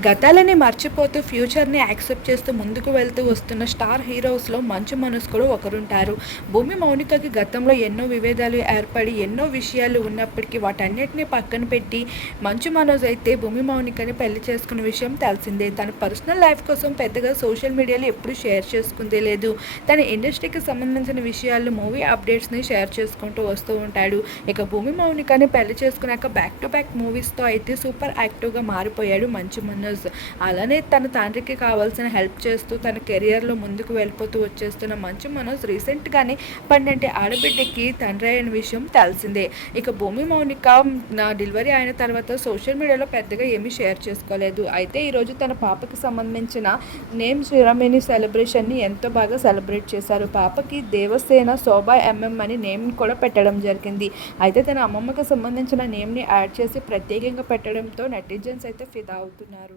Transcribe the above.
గతాలని మర్చిపోతూ ఫ్యూచర్ని యాక్సెప్ట్ చేస్తూ ముందుకు వెళ్తూ వస్తున్న స్టార్ హీరోస్లో మంచు మనోజ్ కూడా ఒకరుంటారు. భూమి మౌనికకి గతంలో ఎన్నో విభేదాలు ఏర్పడి ఎన్నో విషయాలు ఉన్నప్పటికీ వాటన్నిటిని పక్కన పెట్టి మంచు మనోజ్ అయితే భూమి మౌనికని పెళ్ళి చేసుకున్న విషయం తెలిసిందే. తన పర్సనల్ లైఫ్ కోసం పెద్దగా సోషల్ మీడియాలో ఎప్పుడూ షేర్ చేసుకుందే లేదు. తన ఇండస్ట్రీకి సంబంధించిన విషయాలు మూవీ అప్డేట్స్ని షేర్ చేసుకుంటూ వస్తూ ఉంటాడు. ఇక భూమి మౌనికని పెళ్ళి చేసుకున్నాక బ్యాక్ టు బ్యాక్ మూవీస్తో అయితే సూపర్ యాక్టివ్గా మారిపోయాడు మంచు మనోజ్. అలానే తన తండ్రికి కావాల్సిన హెల్ప్ చేస్తూ తన కెరియర్లో ముందుకు వెళ్ళిపోతూ వచ్చేస్తున్న మంచు మనోజ్ రీసెంట్గానే పన్నెండు ఆడబిడ్డకి తండ్రి అయిన విషయం తెలిసిందే. ఇక భూమి మౌనిక నా డెలివరీ అయిన తర్వాత సోషల్ మీడియాలో పెద్దగా ఏమీ షేర్ చేసుకోలేదు. అయితే ఈరోజు తన పాపకి సంబంధించిన నేమ్ సిరమనీ సెలబ్రేషన్ని ఎంతో బాగా సెలబ్రేట్ చేశారు. పాపకి దేవసేన శోభా ఎంఎం అని నేమ్ కూడా పెట్టడం జరిగింది. అయితే తన అమ్మమ్మకి సంబంధించిన నేమ్ని యాడ్ చేసి ప్రత్యేకంగా పెట్టడంతో నెటిజన్స్ అయితే ఫిదా అవుతున్నారు.